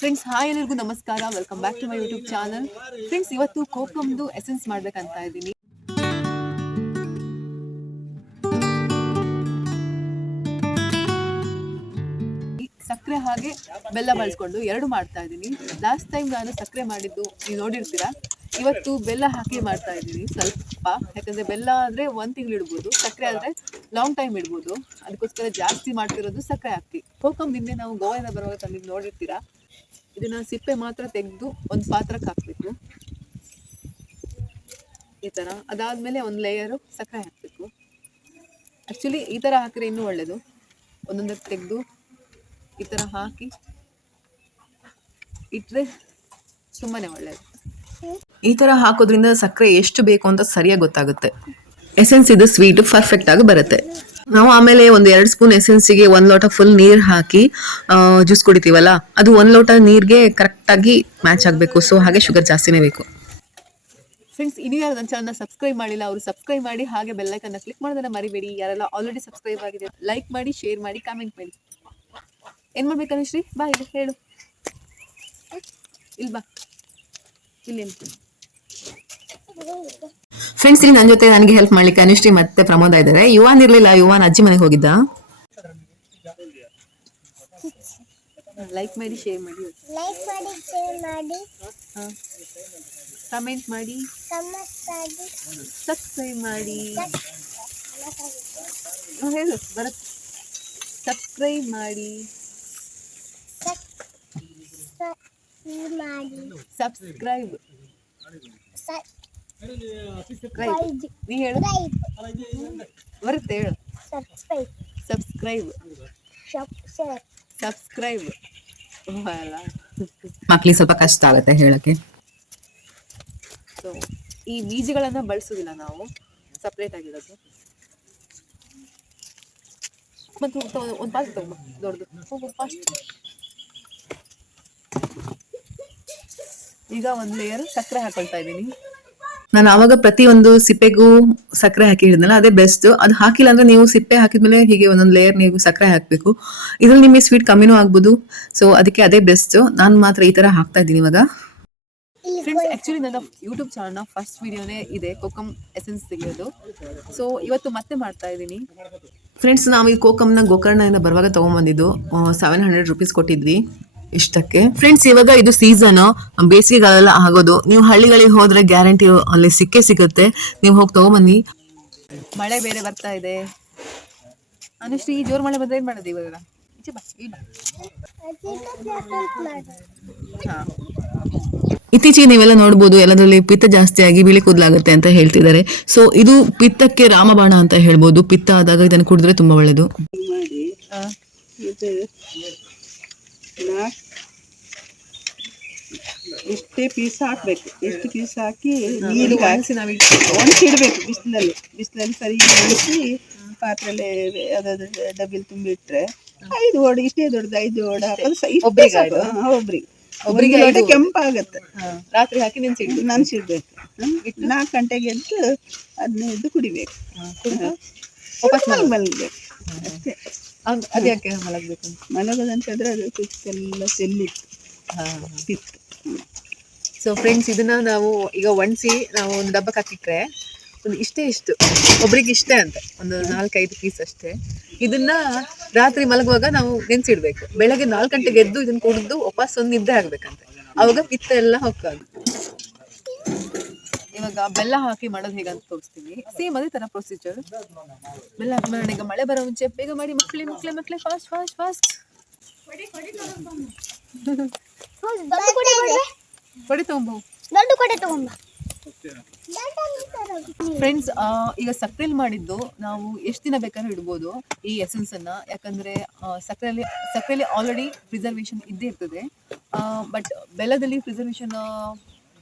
Friends hi ಎಲ್ಲರಿಗೂ ನಮಸ್ಕಾರ. Welcome back to my YouTube channel friends ಇವತ್ತು ಕೋಕಮ್ದು ಎಸೆನ್ಸ್ ಮಾಡ್ಬೇಕಂತ ಇದ್ದೀನಿ. ಸಕ್ಕರೆ ಹಾಗೆ ಬೆಲ್ಲ ಬಳಸ್ಕೊಂಡು ಎರಡು ಮಾಡ್ತಾ ಇದ್ದೀನಿ. ಲಾಸ್ಟ್ ಟೈಮ್ ನಾನು ಸಕ್ಕರೆ ಮಾಡಿದ್ದು ನೀವು ನೋಡಿರ್ತೀರಾ? ಇವತ್ತು ಬೆಲ್ಲ ಹಾಕಿ ಮಾಡ್ತಾ ಇದ್ದೀನಿ ಸ್ವಲ್ಪ. ಯಾಕಂದ್ರೆ ಬೆಲ್ಲ ಆದರೆ ಒಂದು ತಿಂಗಳು ಇಡ್ಬೋದು, ಸಕ್ಕರೆ ಆದರೆ ಲಾಂಗ್ ಟೈಮ್ ಇಡ್ಬೋದು. ಅದಕ್ಕೋಸ್ಕರ ಜಾಸ್ತಿ ಮಾಡ್ತಿರೋದು ಸಕ್ಕರೆ ಹಾಕ್ತಿ ಕೋಕಮ್ ನಿನ್ನೆ ನಾವು ಗೋವಾದ ಬರುವಾಗ ತಂದಿದ್ದು ನೋಡಿರ್ತೀರಾ? ಇದನ್ನ ಸಿಪ್ಪೆ ಮಾತ್ರ ತೆಗೆದು ಒಂದು ಪಾತ್ರಕ್ಕೆ ಹಾಕಬೇಕು. ಈ ಥರ ಅದಾದಮೇಲೆ ಒಂದು ಲೇಯರು ಸಕ್ಕರೆ ಹಾಕಬೇಕು. ಆ್ಯಕ್ಚುಲಿ ಈ ಥರ ಹಾಕಿದ್ರೆ ಇನ್ನೂ ಒಳ್ಳೆಯದು ಒಂದೊಂದಕ್ಕೆ ತೆಗೆದು ಈ ಥರ ಹಾಕಿ ಇಟ್ಟರೆ ತುಂಬಾ ಒಳ್ಳೆಯದು ಈ ತರ ಹಾಕೋದ್ರಿಂದ ಸಕ್ಕರೆ ಎಷ್ಟು ಬೇಕು ಅಂತ ಸರಿಯಾಗಿ ಗೊತ್ತಾಗುತ್ತೆ. ಎಸೆನ್ಸ್ ಇದು ಸ್ವೀಟು ಪರ್ಫೆಕ್ಟ್ ಆಗಿ ಬರುತ್ತೆ. ನಾವು ಆಮೇಲೆ ಒಂದು ಎರಡು ಸ್ಪೂನ್ ಎಸೆನ್ಸಿಗೆ ಒಂದು ಲೋಟ ಫುಲ್ ನೀರು ಹಾಕಿ ಜ್ಯೂಸ್ ಕುಡಿತೀವಲ್ಲ, ಅದು ಒಂದು ಲೋಟ ನೀರಿಗೆ ಕರೆಕ್ಟಾಗಿ ಮ್ಯಾಚ್ ಆಗಬೇಕು. ಸೊ ಹಾಗೆ ಶುಗರ್ ಜಾಸ್ತಿನೇ ಬೇಕು. ಫ್ರೆಂಡ್ಸ್ ಇನ್ನೂ ಯಾರು ನನ್ನ ಚಾನಲ್ನ ಸಬ್ಸ್ಕ್ರೈಬ್ ಮಾಡಿಲ್ಲ, ಅವರು ಸಬ್ಸ್ಕ್ರೈಬ್ ಮಾಡಿ ಹಾಗೆ ಬೆಲ್ಲೈಕನ್ನ ಕ್ಲಿಕ್ ಮಾಡೋದನ್ನ ಮರಿಬೇಡಿ. ಯಾರೆಲ್ಲ ಆಲ್ರೆಡಿ ಸಬ್ಸ್ಕ್ರೈಬ್ ಆಗಿದೆ ಲೈಕ್ ಮಾಡಿ ಶೇರ್ ಮಾಡಿ ಕಾಮೆಂಟ್ ಮಾಡಿ. ಏನು ಮಾಡ್ಬೇಕು ಅನುಶ್ರೀ? ಬಾ ಇಲ್ಲಿ, ಹೇಳು. ಇಲ್ಲಿ ಬಾ ಇಲ್ಲಿ ಫ್ರೆಂಡ್ಸ್ ಇಲ್ಲಿ ನನ್ನ ಜೊತೆ ನನಗೆ ಹೆಲ್ಪ್ ಮಾಡ್ಲಿಕ್ಕೆ ಅನಿಶ್ರೀ ಮತ್ತೆ ಪ್ರಮೋದ ಇದ್ದಾರೆ ಯುವಾನ್ ಇರ್ಲಿಲ್ಲ ಯುವಾನ್ ಅಜ್ಜಿ ಮನೆಗೆ ಹೋಗಿದ್ದ? ಲೈಕ್ ಮಾಡಿ ಶೇರ್ ಮಾಡಿ. ಲೈಕ್ ಮಾಡಿ ಶೇರ್ ಮಾಡಿ. ಹಾಂ. ಕಮೆಂಟ್ ಮಾಡಿ. ಕಮೆಂಟ್ ಮಾಡಿ. ಸಬ್ಸ್ಕ್ರೈಬ್ ಮಾಡಿ ಹೇಳು ಬರತ್ ಸಬ್ಸ್ಕ್ರೈಬ್ ಮಾಡಿ. ಸಬ್ಸ್ಕ್ರೈಬ್ ಮಾಡಿ. ಸಬ್ಸ್ಕ್ರೈಬ್ ಸಬ್ಸ್ಕ್ರೈಬ್ ನೀ ಹೇಳು. ಬರುತ್ತೆ ಹೇಳು. ಸಬ್ಸ್ಕ್ರೈಬ್ ಸಬ್ಸ್ಕ್ರೈಬ್ ಮಕ್ಳಿಗೆ ಸ್ವಲ್ಪ ಕಷ್ಟ ಆಗುತ್ತೆ ಹೇಳಕ್ಕೆ. ಸೊ ಈ ಬೀಜಗಳನ್ನ ಬಳಸೋದಿಲ್ಲ ನಾವು. ಸಪ್ರೇಟ್ ಆಗಿರೋದು. ಮತ್ತು ಒಂದು ಪಾಸ್ ತಗೊಂಬ ದೊಡ್ಡದು. ಹೋಗು ಫಾಸ್ಟ್. ಈಗ ಒಂದು ಲೇಯರ್ ಸಕ್ಕರೆ ಹಾಕೊಳ್ತಾ ಇದ್ದೀನಿ. ನಾನು ಅವಾಗ ಒಂದು ಸಿಪ್ಪೆಗೂ ಸಕ್ಕರೆ ಹಾಕಿ ಹಿಡಿದ್ನಲ್ಲ ಅದೇ ಬೆಸ್ಟ್ ಅದು ಹಾಕಿಲ್ಲ ಅಂದ್ರೆ ನೀವು ಸಿಪ್ಪೆ ಹಾಕಿದ್ಮೇಲೆ ಹೀಗೆ ಒಂದೊಂದು ಲೇಯರ್ ನೀವು ಸಕ್ಕರೆ ಹಾಕಬೇಕು. ಇದ್ರಲ್ಲಿ ನಿಮಗೆ ಸ್ವೀಟ್ ಕಮ್ಮಿನೂ ಆಗ್ಬೋದು. ಸೊ ಅದಕ್ಕೆ ಅದೇ ಬೆಸ್ಟ್ ನಾನು ಮಾತ್ರ ಈ ತರ ಹಾಕ್ತಾ ಇದ್ದೀನಿ ಇವಾಗ. ಫ್ರೆಂಡ್ಸ್ ಆ್ಯಕ್ಚುಲಿ ನನ್ನ ಯೂಟ್ಯೂಬ್ ಚಾನಲ್ನ ಫಸ್ಟ್ ವಿಡಿಯೋನೇ ಇದೆ ಕೋಕಮ್ ಎಸೆನ್ಸ್ ತೆಗೆಯೋದು. ಸೊ ಇವತ್ತು ಮತ್ತೆ ಮಾಡ್ತಾ ಇದ್ದೀನಿ. ಫ್ರೆಂಡ್ಸ್ ನಾವು ಈ ಕೋಕಮ್ನ ಗೋಕರ್ಣದಿಂದ ಬರುವಾಗ ತಗೊಂಡ್ಬಂದಿದ್ದು ಸೆವೆನ್ ಹಂಡ್ರೆಡ್ ರುಪೀಸ್ ಕೊಟ್ಟಿದ್ವಿ. ಇಷ್ಟಕ್ಕೆ. ಫ್ರೆಂಡ್ಸ್ ಇವಾಗ ಇದು ಸೀಸನ್ ಬೇಸಿಗೆಗಳೆಲ್ಲ ಆಗೋದು. ನೀವು ಹಳ್ಳಿಗಳಿಗೆ ಹೋದ್ರೆ ಗ್ಯಾರಂಟಿ ಅಲ್ಲಿ ಸಿಕ್ಕೇ ಸಿಗುತ್ತೆ. ನೀವು ಹೋಗಿ ತಗೊಂಬನ್ನಿ. ಮಳೆ ಬೇರೆ ಬರ್ತಾ ಇದೆ. ಅನುಶ್ರೀ ಈ ಜೋರು ಮಳೆ ಬಂದ್ರೆ ಏನು ಮಾಡೋದು ಇವಾಗ? ಇತ್ತೀಚೆಗೆ ನೀವೆಲ್ಲ ನೋಡ್ಬೋದು ಎಲ್ಲದರಲ್ಲಿ ಪಿತ್ತ ಜಾಸ್ತಿ ಆಗಿ ಬಿಳಿ ಕೂದಲಾಗುತ್ತೆ ಅಂತ ಹೇಳ್ತಿದ್ದಾರೆ. ಸೊ ಇದು ಪಿತ್ತಕ್ಕೆ ರಾಮಬಾಣ ಅಂತ ಹೇಳ್ಬೋದು. ಪಿತ್ತ ಆದಾಗ ಇದನ್ನು ಕುಡಿದ್ರೆ ತುಂಬಾ ಒಳ್ಳೇದು. ಇಷ್ಟೇ ಪೀಸ್ ಹಾಕ್ಬೇಕು. ಎಷ್ಟು ಪೀಸ್ ಹಾಕಿ ನೀರು ಹಾಕಿ ನಾವು ಒಣಸಿಡ್ಬೇಕು ಬಿಸಿಲಲ್ಲಿ. ಬಿಸಿಲಲ್ಲಿ ಸರಿ ಒಣಸಿ ಪಾತ್ರೆಲೆ ಅದಾದ ಡಬ್ಬಿಲಿ ತುಂಬಿಟ್ರೆ ಐದು ಓಡ ಇಷ್ಟೇ ದೊಡ್ಡದು ಐದು ಓಡ ಹಾಕೋದು ಒಬ್ರಿಗೆ? ಒಬ್ರಿಗೆ. ಕೆಂಪಾಗತ್ತೆ. ರಾತ್ರಿ ಹಾಕಿ ನೆನ್ಸಿಡ್ಬೇಕು ನನ್ಸಿಡ್ಬೇಕು ನಾಲ್ಕು ಗಂಟೆಗೆ ಎದ್ದು ಹದಿನೈದು ಕುಡಿಬೇಕು. ವಾಪಸ್ ಮಲ್ಗ್ಬೇಕು. ಅಷ್ಟೇ ಅದ್ಯಾಕೆ ಮಲಗಬೇಕು? ಅಂತ ಮಲಗೋದಂತಂದ್ರೆ ಅದು ಸುತ್ತೆಲ್ಲ ಚೆಲ್ಲಿತ್ತು ಹಾಂ ಪಿತ್ತು ಸೊ ಫ್ರೆಂಡ್ಸ್ ಇದನ್ನ ನಾವು ಈಗ ಒಣಸಿ ನಾವು ಒಂದು ಡಬ್ಬಕ್ಕೆ ಹಾಕಿಟ್ರೆ ಒಂದು ಇಷ್ಟೇ ಇಷ್ಟು. ಒಬ್ರಿಗೆ ಇಷ್ಟೇ ಅಂತ. ಒಂದು ನಾಲ್ಕೈದು ಪೀಸ್ ಅಷ್ಟೇ. ಇದನ್ನ ರಾತ್ರಿ ಮಲಗುವಾಗ ನಾವು ನೆನ್ಸಿಡ್ಬೇಕು. ಬೆಳಗ್ಗೆ ನಾಲ್ಕು ಗಂಟೆಗೆ ಎದ್ದು ಇದನ್ನ ಕುಡಿದು ವಾಪಸ್ ಒಂದು ನಿದ್ದೆ ಆಗ್ಬೇಕಂತೆ. ಅವಾಗ ಪಿತ್ತ ಎಲ್ಲ ಹೋಗ್ತದೆ ಇವಾಗ ಬೆಲ್ಲ ಹಾಕಿ ಮಾಡೋದು ಹೇಗಂತ ತೋರಿಸ್ತೀನಿ. ಸೇಮ್ ಅದೇ ತರ ಪ್ರೊಸೀಜರ್ ಬೆಲ್ಲ ಹಾಕಿ ಮಾಡೋಣ ಈಗ ಮಳೆ ಬರೋ ಮುಂಚೆ ಬೇಗ ಮಾಡಿ ಮಕ್ಕಳಿ ಮಕ್ಕಳೇ ಮಕ್ಕಳೇ ಫಾಸ್ಟ್ ಫಾಸ್ಟ್ ಫಾಸ್ಟ್ ಕೊಡೆ ದೊಡ್ಡ ಕೊಡೆ ತಗೊಂಬ. ಫ್ರೆಂಡ್ಸ್ ಈಗ ಸಕ್ಕರೆಲಿ ಮಾಡಿದ್ದು ನಾವು ಎಷ್ಟು ದಿನ ಬೇಕಾದ್ರೂ ಇಡ್ಬೋದು ಈ ಎಸೆನ್ಸ್ ಅನ್ನ. ಯಾಕಂದ್ರೆ ಸಕ್ಕರೆಲಿ ಸಕ್ಕರೆಯಲ್ಲಿ ಸಕ್ಕರೆಯಲ್ಲಿ ಆಲ್ರೆಡಿ ಪ್ರಿಸರ್ವೇಶನ್ ಇದ್ದೇ ಇರ್ತದೆ. ಬಟ್ ಬೆಲ್ಲದಲ್ಲಿ ಪ್ರಿಸರ್ವೇಷನ್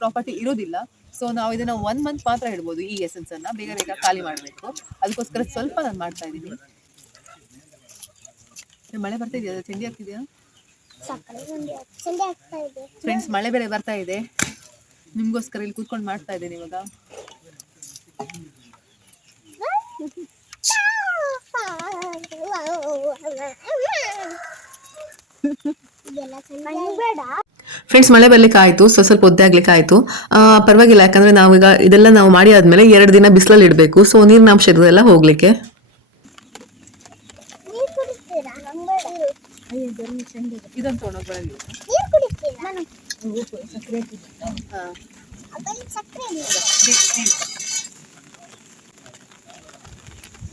ಪ್ರಾಪರ್ಟಿ ಇರೋದಿಲ್ಲ ಸೊ ನಾವು ಇದನ್ನ ಒನ್ ಮಂತ್ ಮಾತ್ರ ಇಡ್ಬೋದು ಈ ಎಸೆನ್ಸ್ ಅನ್ನ. ಬೇಗ ಬೇಗ ಖಾಲಿ ಮಾಡಬೇಕು. ಅದಕ್ಕೋಸ್ಕರ ಸ್ವಲ್ಪ ನಾನು ಮಾಡ್ತಾ ಇದ್ದೀನಿ. ಮಳೆ ಬರ್ತಾ ಇದೆಯಾ? ಚಂಡಿ ಆಗ್ತಿದೆಯಾ ಫ್ರೆಂಡ್ಸ್ ಮಳೆ ಬೇರೆ ಬರ್ತಾ ಇದೆ. ನಿಮ್ಗೋಸ್ಕರ ಇಲ್ಲಿ ಕೂತ್ಕೊಂಡು ಮಾಡ್ತಾ ಇದ್ದೀನಿ ಇವಾಗ. ಬೇಡ. ಫ್ರೆಂಡ್ಸ್ ಮಳೆ ಬರ್ಲಿಕ್ಕೆ ಆಯ್ತು ಸ್ವಲ್ಪ ಸ್ವಲ್ಪ ಒದ್ದೆ ಆಗ್ಲಿಕ್ಕೆ ಆಯ್ತು ಪರವಾಗಿಲ್ಲ ಯಾಕಂದ್ರೆ ನಾವೀಗ ಇದೆಲ್ಲ ನಾವು ಮಾಡಿ ಆದ್ಮೇಲೆ ಎರಡು ದಿನ ಬಿಸಿಲಲ್ಲಿ ಇಡಬೇಕು. ಸೊ ನೀರಿನ ಅಂಶ ಇದೆಲ್ಲ ಹೋಗ್ಲಿಕ್ಕೆ ಮಳೆ ಬರ್ತಾ ಇದೊಂದು ತೊಗೊಂಡೋಗಿ ನೀರು ಕುಡಿಸ್ತೀರಾ ನಾನು ಅದರಲ್ಲಿ ಸಕ್ಕರೆ ಇದೆ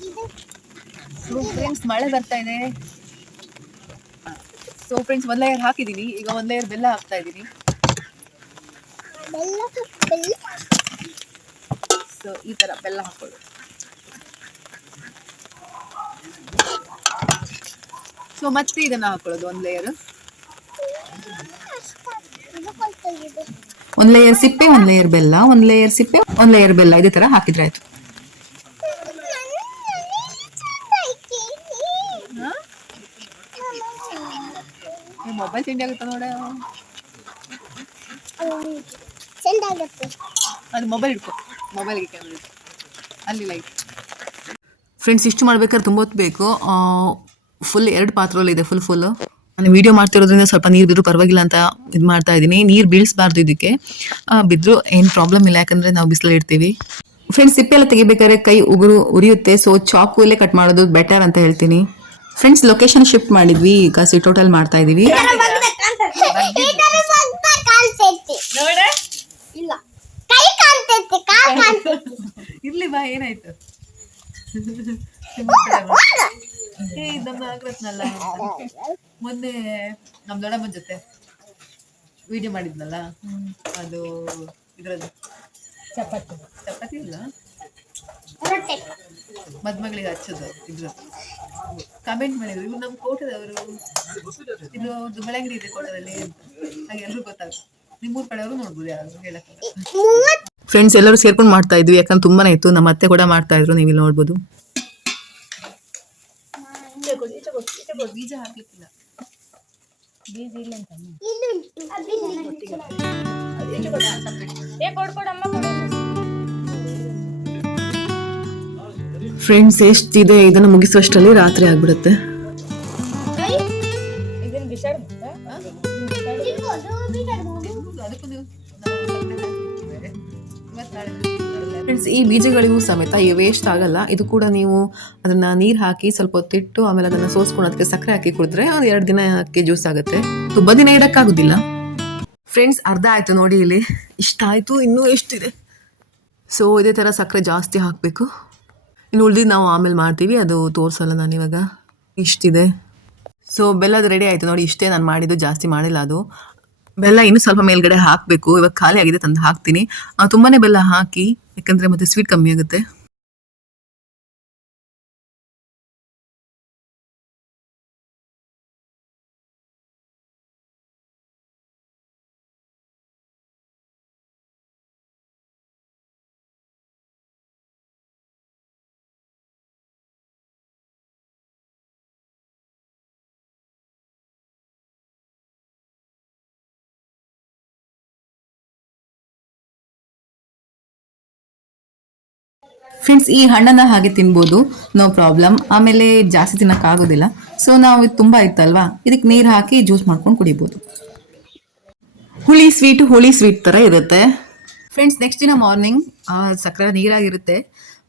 ಇದು ಸೊ ಫ್ರೆಂಡ್ಸ್ ಮಳೆ ಬರ್ತಾ ಇದೆ ಸೊ ಫ್ರೆಂಡ್ಸ್ ಒಂದ್ ಲೇಯರ್ ಹಾಕಿದೀನಿ. ಈಗ ಒಂದ್ ಲೇಯರ್ ಬೆಲ್ಲ ಹಾಕ್ತಾ ಇದ್ದೀನಿ ಸೊ ಈ ತರ ಬೆಲ್ಲ ಹಾಕೊಳ್ಳಿ ಸೊ ಮತ್ತೆ ಇದನ್ನ ಹಾಕೊಳ್ಳೋದು ಒಂದ್ ಲೇಯರ್ ಒಂದ್ ಲೇಯರ್ ಸಿಪ್ಪೆ ಒಂದ್ ಲೇಯರ್ ಬೆಲ್ಲ ಒಂದ್ ಲೇಯರ್ ಸಿಪ್ಪೆ ಒಂದ್ ಲೇಯರ್ ಬೆಲ್ಲ. ಇದೇ ತರ ಹಾಕಿದ್ರೆ ಆಯ್ತು. ಮೊಬೈಲ್ ತಿಂಡಿ ಆಗುತ್ತೆ ನೋಡ. ಅದು ಮೊಬೈಲ್ ಇಟ್ಕೊ ಮೊಬೈಲ್ಗೆ ಕ್ಯಾಮ್ರಾ ಅಲ್ಲಿ ಲೈಟ್ ಫ್ರೆಂಡ್ಸ್ ಇಷ್ಟು ಮಾಡ್ಬೇಕಾದ್ರೆ ತುಂಬ ಹೊತ್ತು ಬೇಕು. ಫುಲ್ ಎರಡು ಪಾತ್ರಗಳು ಇದೆ ಫುಲ್ ಫುಲ್ ನಾನು ವಿಡಿಯೋ ಮಾಡ್ತಿರೋದ್ರಿಂದ ಸ್ವಲ್ಪ ನೀರು ಬಿದ್ರು ಪರವಾಗಿಲ್ಲ ಅಂತ ಇದು ಮಾಡ್ತಾ ಇದ್ದೀನಿ. ನೀರು ಬೀಳಿಸಬಾರ್ದು ಇದಕ್ಕೆ. ಬಿದ್ದರೂ ಬಿದ್ರು ಏನು ಪ್ರಾಬ್ಲಮ್ ಇಲ್ಲ ಯಾಕಂದ್ರೆ ನಾವು ಬಿಸಿಲಲ್ಲಿ ಇಡ್ತೀವಿ. ಫ್ರೆಂಡ್ಸ್ ಸಿಪ್ಪೆ ಎಲ್ಲ ತೆಗಿಬೇಕಾದ್ರೆ ಕೈ ಉಗುರು ಉರಿಯುತ್ತೆ ಸೊ ಚಾಕುವಲ್ಲೇ ಕಟ್ ಮಾಡೋದು ಬೆಟರ್ ಅಂತ ಹೇಳ್ತೀನಿ. ಫ್ರೆಂಡ್ಸ್ ಲೊಕೇಶನ್ ಶಿಫ್ಟ್ ಮಾಡಿದ್ವಿ. ಈಗ ಸಿಟೋಟಲ್ ಮಾಡ್ತಾ ಇದೀವಿ. ಇಲ್ಲ. ಇರ್ಲಿ ಬಾ ಏನಾಯ್ತು? ಏ ನಮ್ಮ ಆಗ್ರತ್ನಲ್ಲ ಮೊನ್ನೆ ನಮ್ ದೊಡ್ಡಮ್ಮನ ಜೊತೆ ವಿಡಿಯೋ ಮಾಡಿದ್ನಲ್ಲ? ಅದು ಇದ್ರದ್ದು. ಚಪಾತಿ. ಚಪಾತಿ ಇಲ್ಲ? ರೊಟ್ಟೆ. ಮದ್ಮಗಳಿಗೆ ಹಚ್ಚೋದು ಇದ್ರದ್ದು. ಕಮೆಂಟ್ ಮಾಡಿದ್ರು. ಇವ್ರು ನಮ್ಮ ಕೋಟದವರು ಇದು ಒಂದು ಬೆಳಂಗಡಿ ಇದೆ ಕೋಟದಲ್ಲಿ ಅಂತ ಹಾಗೆ ಎಲ್ಲರೂ ಗೊತ್ತಾಗುತ್ತೆ ನಿಮ್ಮೂರ್ ಕಡೆಯವರು ನೋಡ್ಬೋದು ಯಾರು ಹೇಳಕ್ಕೆ. ಫ್ರೆಂಡ್ಸ್ ಎಲ್ಲರೂ ಸೇರ್ಕೊಂಡು ಮಾಡ್ತಾ ಇದ್ವಿ. ಯಾಕಂದ್ರೆ ತುಂಬಾನೇ ಇತ್ತು. ನಮ್ಮ ಅತ್ತೆ ಕೂಡ ಮಾಡ್ತಾ ಇದ್ರು. ನೀವು ಇಲ್ಲಿ ನೋಡ್ಬೋದು ಬೀಜ ಹಾಕ್ಲಿಕ್ಕಿಲ್ಲ. ಇಲ್ಲುಂಟು ಫ್ರೆಂಡ್ಸ್ ಎಷ್ಟಿದೆ? ಇದನ್ನು ಮುಗಿಸುವಷ್ಟರಲ್ಲಿ ರಾತ್ರಿ ಆಗ್ಬಿಡುತ್ತೆ. ಫ್ರೆಂಡ್ಸ್ ಈ ಬೀಜಗಳಿಗೂ ಸಮೇತ ಈ ವೇಸ್ಟ್ ಆಗಲ್ಲ. ಇದು ಕೂಡ ನೀವು ಅದನ್ನ ನೀರು ಹಾಕಿ ಸ್ವಲ್ಪ ಹೊತ್ತಿಟ್ಟು ಆಮೇಲೆ ಅದನ್ನ ಸೋಸ್ಕೊಂಡು ಅದಕ್ಕೆ ಸಕ್ಕರೆ ಹಾಕಿ ಕುಡಿದ್ರೆ ಒಂದು ಎರಡು ದಿನಕ್ಕೆ ಜ್ಯೂಸ್ ಆಗುತ್ತೆ. ತುಂಬಾ ದಿನ ಇಡಕ್ಕಾಗುದಿಲ್ಲ. ಫ್ರೆಂಡ್ಸ್ ಅರ್ಧ ಆಯ್ತು ನೋಡಿ ಇಲ್ಲಿ. ಇಷ್ಟ ಆಯ್ತು ಇನ್ನೂ ಎಷ್ಟಿದೆ? ಸೊ ಇದೇ ಥರ ಸಕ್ಕರೆ ಜಾಸ್ತಿ ಹಾಕಬೇಕು. ಇನ್ನು ಉಳಿದಿದ್ದು ನಾವು ಆಮೇಲೆ ಮಾಡ್ತೀವಿ, ಅದು ತೋರಿಸಲ್ಲ ನಾನು ಇವಾಗ. ಇಷ್ಟಿದೆ. ಸೊ ಬೆಲ್ಲದ ರೆಡಿ ಆಯಿತು ನೋಡಿ, ಇಷ್ಟೇ ನಾನು ಮಾಡಿದ್ದು, ಜಾಸ್ತಿ ಮಾಡಿಲ್ಲ ಅದು. ಬೆಲ್ಲ ಇನ್ನೂ ಸ್ವಲ್ಪ ಮೇಲ್ಗಡೆ ಹಾಕಬೇಕು. ಇವಾಗ ಖಾಲಿ ಆಗಿದೆ, ತಂದು ಹಾಕ್ತೀನಿ. ತುಂಬಾ ಬೆಲ್ಲ ಹಾಕಿ, ಯಾಕಂದರೆ ಮತ್ತೆ ಸ್ವೀಟ್ ಕಮ್ಮಿ ಆಗುತ್ತೆ. ಫ್ರೆಂಡ್ಸ್ ಈ ಹಣ್ಣನ್ನ ಹಾಗೆ ತಿನ್ಬೋದು ನೋ ಪ್ರಾಬ್ಲಮ್ ಆಮೇಲೆ ಜಾಸ್ತಿ ತಿನ್ನಕ್ಕಾಗೋದಿಲ್ಲ. ಸೊ ನಾವು ಇದು ತುಂಬ ಇತ್ತಲ್ವಾ? ಇದಕ್ಕೆ ನೀರು ಹಾಕಿ ಜ್ಯೂಸ್ ಮಾಡ್ಕೊಂಡು ಕುಡಿಬೋದು. ಹುಳಿ ಸ್ವೀಟ್ ಹುಳಿ ಸ್ವೀಟ್ ಥರ ಇರುತ್ತೆ. ಫ್ರೆಂಡ್ಸ್ ನೆಕ್ಸ್ಟ್ ದಿನ ಮಾರ್ನಿಂಗ್ ಸಕ್ಕರೆ ನೀರಾಗಿರುತ್ತೆ.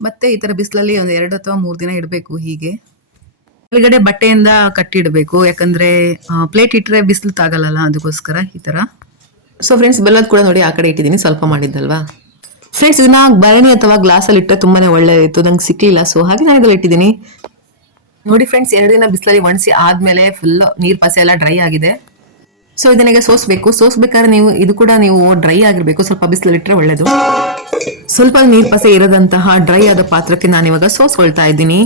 ಮತ್ತೆ ಈ ಥರ ಬಿಸಿಲಲ್ಲಿ ಒಂದು ಎರಡು ಅಥವಾ ಮೂರು ದಿನ ಇಡಬೇಕು ಹೀಗೆ. ಕೆಳಗಡೆ ಬಟ್ಟೆಯಿಂದ ಕಟ್ಟಿಡಬೇಕು. ಯಾಕಂದ್ರೆ ಪ್ಲೇಟ್ ಇಟ್ಟರೆ ಬಿಸಿಲು ತಾಗಲ್ಲ ಅದಕ್ಕೋಸ್ಕರ ಈ ಥರ ಸೊ ಫ್ರೆಂಡ್ಸ್ ಬೆಲ್ಲದ ಕೂಡ ನೋಡಿ ಆ ಕಡೆ ಇಟ್ಟಿದ್ದೀನಿ, ಸ್ವಲ್ಪ ಮಾಡಿದ್ದಲ್ವಾ? ಫ್ರೆಂಡ್ಸ್ ಇದನ್ನ ಬರಣಿ ಅಥವಾ ಗ್ಲಾಸಲ್ಲಿ ಇಟ್ಟರೆ ತುಂಬಾನೇ ಒಳ್ಳೆದಿತ್ತು. ನಂಗೆ ಸಿಕ್ಕಲಿಲ್ಲ ಸೊ ಹಾಗೆ ನಾನು ಇದ್ರಲ್ಲಿ ಇಟ್ಟಿದ್ದೀನಿ. ನೋಡಿ ಫ್ರೆಂಡ್ಸ್ ಎರಡು ದಿನ ಬಿಸಿಲಲ್ಲಿ ಒಣಸಿ ಆದ್ಮೇಲೆ ಫುಲ್ ನೀರ್ ಪಸೆ ಎಲ್ಲ ಡ್ರೈ ಆಗಿದೆ. ಸೊ ಇದನ್ನೀಗ ಸೋಸ್ಬೇಕು. ಸೋಸ್ಬೇಕಾದ್ರೆ ನೀವು, ಇದು ಕೂಡ ನೀವು ಡ್ರೈ ಆಗಿರ್ಬೇಕು. ಸ್ವಲ್ಪ ಬಿಸಿಲಲ್ಲಿ ಇಟ್ಟರೆ ಒಳ್ಳೇದು. ಸ್ವಲ್ಪ ನೀರ್ ಪಸೆ ಇರದಂತಹ ಡ್ರೈ ಆದ ಪಾತ್ರಕ್ಕೆ ನಾನು ಇವಾಗ ಸೋಸ್ಕೊಳ್ತಾ ಇದ್ದೀನಿ.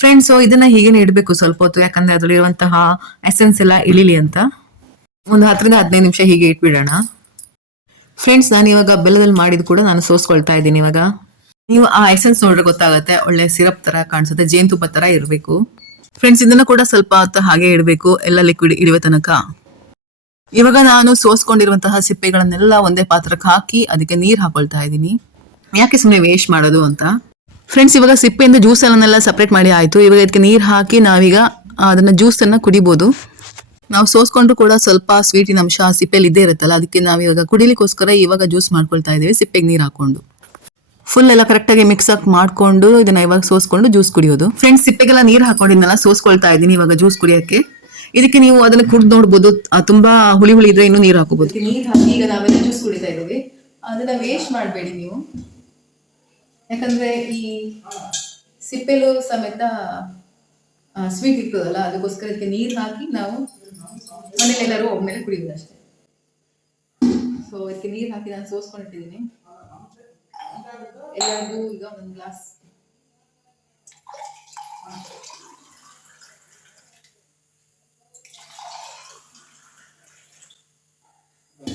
ಫ್ರೆಂಡ್ಸ್ ಇದನ್ನ ಹೀಗೇನೆ ಇಡಬೇಕು ಸ್ವಲ್ಪ ಹೊತ್ತು. ಯಾಕಂದ್ರೆ ಅದರಲ್ಲಿರುವಂತಹ ಎಸೆನ್ಸ್ ಎಲ್ಲ ಇಳಿಲಿ ಅಂತ. ಒಂದು ಹತ್ತರಿಂದ ಹದಿನೈದು ನಿಮಿಷ ಹೀಗೆ ಇಟ್ಬಿಡೋಣ. ಫ್ರೆಂಡ್ಸ್ ನಾನು ಇವಾಗ ಬೆಲ್ಲದಲ್ಲಿ ಮಾಡಿದ ಕೂಡ ನಾನು ಸೋಸ್ಕೊಳ್ತಾ ಇದ್ದೀನಿ ಇವಾಗ. ನೀವು ಆ ಎಸೆನ್ಸ್ ನೋಡ್ರೆ ಗೊತ್ತಾಗುತ್ತೆ, ಒಳ್ಳೆ ಸಿರಪ್ ತರ ಕಾಣಿಸುತ್ತೆ, ಜೇನುತುಪ್ಪ ತರ ಇರಬೇಕು. ಫ್ರೆಂಡ್ಸ್ ಇದನ್ನ ಕೂಡ ಸ್ವಲ್ಪ ಹೊತ್ತು ಹಾಗೆ ಇಡಬೇಕು, ಎಲ್ಲ ಲಿಕ್ವಿಡ್ ಇಡುವ ತನಕ. ಇವಾಗ ನಾನು ಸೋಸ್ಕೊಂಡಿರುವಂತಹ ಸಿಪ್ಪೆಗಳನ್ನೆಲ್ಲ ಒಂದೇ ಪಾತ್ರಕ್ಕೆ ಹಾಕಿ ಅದಕ್ಕೆ ನೀರು ಹಾಕೊಳ್ತಾ ಇದ್ದೀನಿ. ಯಾಕೆ ಸುಮ್ಮನೆ ವೇಸ್ಟ್ ಮಾಡೋದು ಅಂತ? ಫ್ರೆಂಡ್ಸ್ ಇವಾಗ ಸಿಪ್ಪೆಯಿಂದ ಜ್ಯೂಸ್ ಅನ್ನೆಲ್ಲ ಸಪ್ರೇಟ್ ಮಾಡಿ ಆಯ್ತು. ಇವಾಗ ಇದಕ್ಕೆ ನೀರು ಹಾಕಿ ನಾವೀಗ ಅದನ್ನ ಜ್ಯೂಸನ್ನು ಕುಡಿಬೋದು. ನಾವು ಸೋಸ್ಕೊಂಡ್ರು ಕೂಡ ಸ್ವಲ್ಪ ಸ್ವೀಟಿನ ಅಂಶ ಸಿಪ್ಪೆಲಿ ಇದ್ದೇ ಇರುತ್ತಲ್ಲ, ಅದಕ್ಕೆ ನಾವು ಇವಾಗ ಕುಡಿಲಿಕ್ಕೋಸ್ಕರ ಇವಾಗ ಜ್ಯೂಸ್ ಮಾಡ್ಕೊಳ್ತಾ ಇದ್ದೀವಿ, ಸಿಪ್ಪೆಗೆ ನೀರು ಹಾಕೊಂಡು ಫುಲ್ ಎಲ್ಲ ಕರೆಕ್ಟಾಗಿ ಮಿಕ್ಸ್ ಅಪ್ ಮಾಡ್ಕೊಂಡು ಇದನ್ನ ಇವಾಗ ಸೋಸ್ಕೊಂಡು ಜ್ಯೂಸ್ ಕುಡಿಯೋದು. ಫ್ರೆಂಡ್ಸ್ ಸಿಪ್ಪೆಗೆಲ್ಲ ನೀರು ಹಾಕೊಂಡಿದ್ನಲ್ಲ, ಸೋಸ್ಕೊಳ್ತಾ ಇದ್ದೀನಿ ಇವಾಗ ಜ್ಯೂಸ್ ಕುಡಿಯೋಕ್ಕೆ. ಇದಕ್ಕೆ ನೀವು ಅದನ್ನ ಕುಡ್ದು ನೋಡ್ಬೋದು ತುಂಬಾ ಹುಳಿ ಹುಳಿ ಇದ್ರೆ ಇನ್ನೂ ನೀರು ಹಾಕೋಬಹುದು ನೀರು ಹಾಕಿ ಈಗ ನಾವೆಲ್ಲ ಜ್ಯೂಸ್ ಕುಡಿತಾ ಇದ್ದೀವಿ. ಅದನ್ನ ವೇಸ್ಟ್ ಮಾಡಬೇಡಿ ನೀವು. ಯಾಕಂದ್ರೆ ಈ ಸಿಪ್ಪೆಲು ಸಮೇತ ಸ್ವೀಟ್ ಇರ್ತದಲ್ಲ, ಅದಕ್ಕೋಸ್ಕರ ಇದಕ್ಕೆ ನೀರು ಹಾಕಿ ನಾವು ಮನೇಲಿ ಎಲ್ಲರೂ ಒಮ್ಮೆಲೆ ಕುಡಿಯೋದು ಅಷ್ಟೇ. ಸೊ ಅದಕ್ಕೆ ನೀರು ಹಾಕಿ ನಾನು ಸೋಸ್ಕೊಂಡಿಟ್ಟಿದ್ದೀನಿ ಎಲ್ಲರಿಗೂ ಈಗ ಒಂದು ಗ್ಲಾಸ್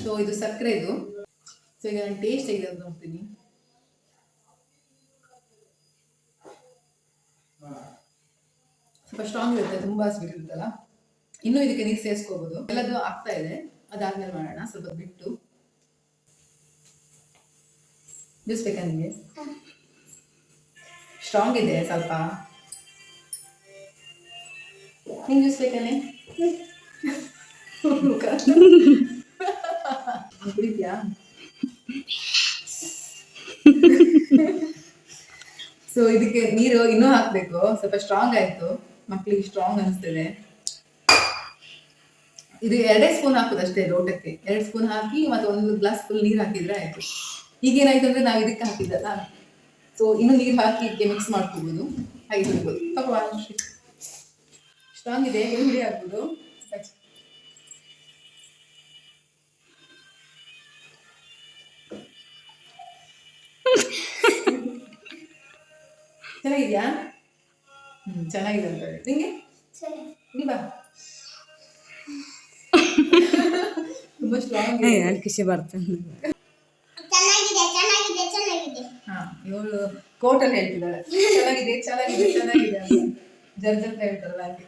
ಸೊ ಇದು ಸಕ್ಕರೆ ಇದು. ಸೊ ಈಗ ನಾನು ಟೇಸ್ಟ್ ಹೇಗಿದೆ ಅಂತ ನೋಡ್ತೀನಿ. ಸ್ವಲ್ಪ ಸ್ಟ್ರಾಂಗ್ ಇರುತ್ತೆ, ತುಂಬಾ ಸ್ವೀಟ್ ಇರುತ್ತಲ್ಲ? ಇನ್ನೂ ಇದಕ್ಕೆ ನೀರು ಸೇರಿಸ್ಕೋಬಹುದು ಎಲ್ಲದು ಆಗ್ತಾ ಇದೆ. ಅದಾದ್ಮೇಲೆ ಮಾಡೋಣ. ಸ್ವಲ್ಪ ಬಿಟ್ಟು. ಜ್ಯೂಸ್ ನಿಮಗೆ? ಸ್ಟ್ರಾಂಗ್ ಇದೆ ಸ್ವಲ್ಪ. ಸೊ ಇದಕ್ಕೆ ನೀರು ಇನ್ನೂ ಹಾಕ್ಬೇಕು. ಸ್ವಲ್ಪ ಸ್ಟ್ರಾಂಗ್ ಆಯ್ತು. ಮಕ್ಳಿಗೆ ಸ್ಟ್ರಾಂಗ್ ಅನಿಸ್ತಿದೆ. ಇದು ಎರಡೇ ಸ್ಪೂನ್ ಹಾಕುದಷ್ಟೇ ಲೋಟಕ್ಕೆ. ಎರಡು ಸ್ಪೂನ್ ಹಾಕಿ ಮತ್ತೆ ಒಂದು ಗ್ಲಾಸ್ ಫುಲ್ ನೀರು ಹಾಕಿದ್ರೆ ಆಯ್ತು. ಈಗೇನಾಯ್ತು ಅಂದ್ರೆ ನಾವು ಇದಕ್ಕೆ ಹಾಕಿದ್ದಲ್ಲ? ಸೊ ಇನ್ನು ನೀರು ಹಾಕಿ ಇದಕ್ಕೆ ಮಿಕ್ಸ್ ಮಾಡ್ಕೋಬಹುದು ಹಾಗೆ ತಿನ್ಬೋದು ತಗೋ ಸ್ಟ್ರಾಂಗ್ ಇದೆ ಹುಳಿ ಹಾಕ್ಬೋದು? ಚೆನ್ನಾಗಿದ್ಯಾ? ಹ್ಮ್ ಚೆನ್ನಾಗಿದೆ ಅಂತ ಹೇಳಿ ನಿಂಗೆ ಬಾ. ತುಂಬಾ ಸ್ಟ್ರಾಂಗ್ ಖುಷಿ ಬರ್ತಾನೆ ಚೆನ್ನಾಗಿದೆ ಚೆನ್ನಾಗಿದೆ ಚೆನ್ನಾಗಿದೆ. ಹಾ ಇವಳು ಕೋಟಲ್ಲಿ ಹೇಳ್ತಿದ್ದಾಳೆ ಚೆನ್ನಾಗಿದೆ ಚೆನ್ನಾಗಿದೆ ಚೆನ್ನಾಗಿದೆ ಜರ್ ಜರ್ ಹೇಳ್ತಾರಲ್ಲ ಹಾಗೆ.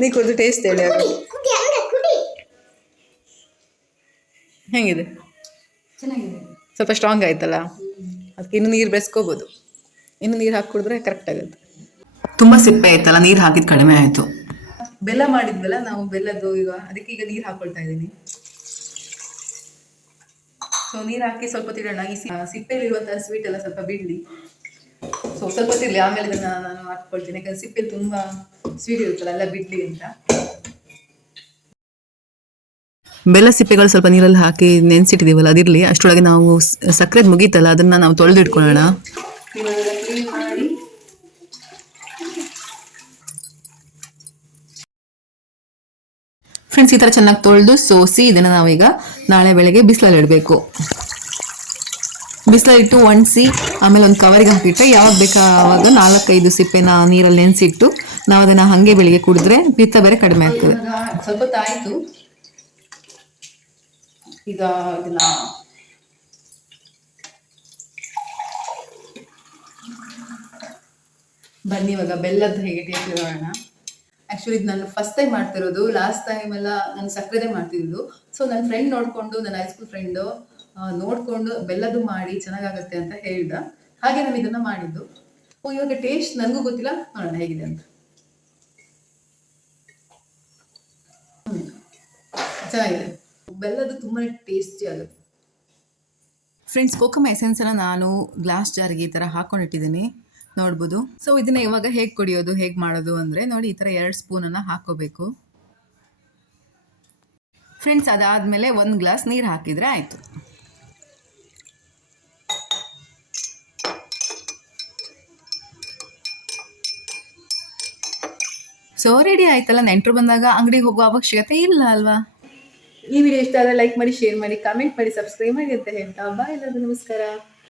ನೀ ಕುಡಿದು ಟೇಸ್ಟ್ ಹೇಳಿ. ಆಗ. ಕುಡಿ ಹಂಗೆ ಹೆಂಗಿದೆ? ಚೆನ್ನಾಗಿದೆ. ಸ್ವಲ್ಪ ಸ್ಟ್ರಾಂಗ್ ಆಯ್ತಲ್ಲ? ಅದಕ್ಕೆ ಇನ್ನು ನೀರು ಬೆಸ್ಕೋಬೋದು. ಇನ್ನು ನೀರು ಹಾಕಿ ಕುಡಿದ್ರೆ ಕರೆಕ್ಟ್ ಆಗುತ್ತೆ. ತುಂಬಾ ಸಿಪ್ಪೆ ಆಯ್ತಲ್ಲ ನೀರು ಹಾಕಿದ್ ಕಡಿಮೆ ಆಯ್ತು. ಬೆಲ್ಲ ಮಾಡಿದ್ವಲ್ಲ ನಾವು ಬೆಲ್ಲದ್ದು ಈಗ ಅದಕ್ಕೆ ಈಗ ನೀರು ಹಾಕೊಳ್ತಾ ಇದ್ದೀನಿ. ಸೊ ನೀರು ಹಾಕಿ ಸ್ವಲ್ಪ ತಿಳೋಣ ಈ ಸಿ- ಸಿಪ್ಪೆಲಿರುವಂತಹ ಸ್ವೀಟ್ ಎಲ್ಲ ಸ್ವಲ್ಪ ಬಿಡ್ಲಿ. ಸೊ ಸ್ವಲ್ಪ ತಿರ್ಲಿ ಆಮೇಲೆ ಇದನ್ನ ನಾನು ಹಾಕ್ಕೊಳ್ತೀನಿ ಯಾಕಂದ್ರೆ ಸಿಪ್ಪೆಲಿ ತುಂಬಾ ಸ್ವೀಟ್ ಇರುತ್ತಲ್ಲ ಎಲ್ಲ ಬಿಡ್ಲಿ ಅಂತ. ಬೆಲ್ಲ ಸಿಪ್ಪೆಗಳು ಸ್ವಲ್ಪ ನೀರಲ್ಲಿ ಹಾಕಿ ನೆನೆಸಿಟ್ಟಿದ್ದೀವಲ್ಲ ಅದಿರಲಿ. ಅಷ್ಟರೊಳಗೆ ನಾವು ಸಕ್ಕರೆ ಮುಗೀತಲ್ಲ ಅದನ್ನ ನಾವು ತೊಳೆದಿಟ್ಕೊಳ್ಳೋಣ ಇವಾಗ ಕ್ಲೀನ್ ಮಾಡಿ ಫ್ರೆಂಡ್ಸ್ ಈ ಥರ ಚೆನ್ನಾಗಿ ತೊಳೆದು ಸೋಸಿ ಇದನ್ನು ನಾವೀಗ ನಾಳೆ ಬೆಳಗ್ಗೆ ಬಿಸಿಲಲ್ಲಿ ಇಡಬೇಕು. ಬಿಸಿಲಲ್ಲಿಟ್ಟು ಒಣಸಿ, ಆಮೇಲೆ ಒಂದು ಕವರಿಗೆ ಹಾಕಿಟ್ಟರೆ ಯಾವಾಗ ಬೇಕಾ ಆವಾಗ ನಾಲ್ಕೈದು ಸಿಪ್ಪೆನ ನೀರಲ್ಲಿ ನೆನೆಸಿಟ್ಟು ನಾವು ಅದನ್ನು ಹಾಗೆ ಬೆಳಿಗ್ಗೆ ಕುಡಿದ್ರೆ ಪಿತ್ತ ಬೇರೆ ಕಡಿಮೆ ಆಗ್ತದೆ. ಸ್ವಲ್ಪ ತಾಯಿತು. ಈಗ ಇದನ್ನ ಬನ್ನಿ ಇವಾಗ ಬೆಲ್ಲದ ಹೇಗೆ ಟೇಸ್ಟ್ ನೋಡೋಣ ಆಕ್ಚುಲಿ ಇದು ನಾನು ಫಸ್ಟ್ ಟೈಮ್ ಮಾಡ್ತಿರೋದು. ಲಾಸ್ಟ್ ಟೈಮ್ ಎಲ್ಲ ನಾನು ಸಕ್ಕರೆದೇ ಮಾಡ್ತಿದ್ದು ಸೊ ನನ್ನ ಫ್ರೆಂಡ್ ನೋಡ್ಕೊಂಡು, ನನ್ನ ಹೈಸ್ಕೂಲ್ ಫ್ರೆಂಡು ನೋಡ್ಕೊಂಡು ಬೆಲ್ಲದು ಮಾಡಿ ಚೆನ್ನಾಗಾಗತ್ತೆ ಅಂತ ಹೇಳ್ದ. ಹಾಗೆ ನಾವು ಇದನ್ನ ಮಾಡಿದ್ದು. ಓ, ಇವಾಗ ಟೇಸ್ಟ್ ನನಗೂ ಗೊತ್ತಿಲ್ಲ. ನೋಡೋಣ ಹೇಗಿದೆ ಅಂತ. ಚೆನ್ನಾಗಿದೆ. ಬೆಲ್ಲದ್ದು ತುಂಬಾ ಟೇಸ್ಟಿ ಆಗುತ್ತೆ. ಫ್ರೆಂಡ್ಸ್ ಕೋಕಮ್ ಎಸೆನ್ಸನ್ನು ನಾನು ಗ್ಲಾಸ್ ಜಾರಿಗೆ ಈ ಥರ ಹಾಕೊಂಡಿಟ್ಟಿದ್ದೀನಿ. ನೋಡ್ಬೋದು. ಸೊ ಇದನ್ನ ಇವಾಗ ಹೇಗೆ ಕುಡಿಯೋದು, ಹೇಗೆ ಮಾಡೋದು ಅಂದರೆ ನೋಡಿ, ಈ ಥರ ಎರಡು ಸ್ಪೂನನ್ನು ಹಾಕೋಬೇಕು. ಫ್ರೆಂಡ್ಸ್ ಅದಾದಮೇಲೆ ಒಂದು ಗ್ಲಾಸ್ ನೀರು ಹಾಕಿದರೆ ಆಯಿತು. ಸೊ ರೆಡಿ ಆಯ್ತಲ್ಲ? ನೆಂಟರು ಬಂದಾಗ ಅಂಗಡಿಗೆ ಹೋಗುವ ಅವಶ್ಯಕತೆ ಇಲ್ಲ ಅಲ್ವಾ? ಈ ವಿಡಿಯೋ ಇಷ್ಟ ಆದರೆ ಲೈಕ್ ಮಾಡಿ ಶೇರ್ ಮಾಡಿ ಕಾಮೆಂಟ್ ಮಾಡಿ ಸಬ್ಸ್ಕ್ರೈಬ್ ಮಾಡಿ ಅಂತ ಹೇಳ್ತಾ ಬಾಯ್ ಎಲ್ಲರಿಗೂ ನಮಸ್ಕಾರ.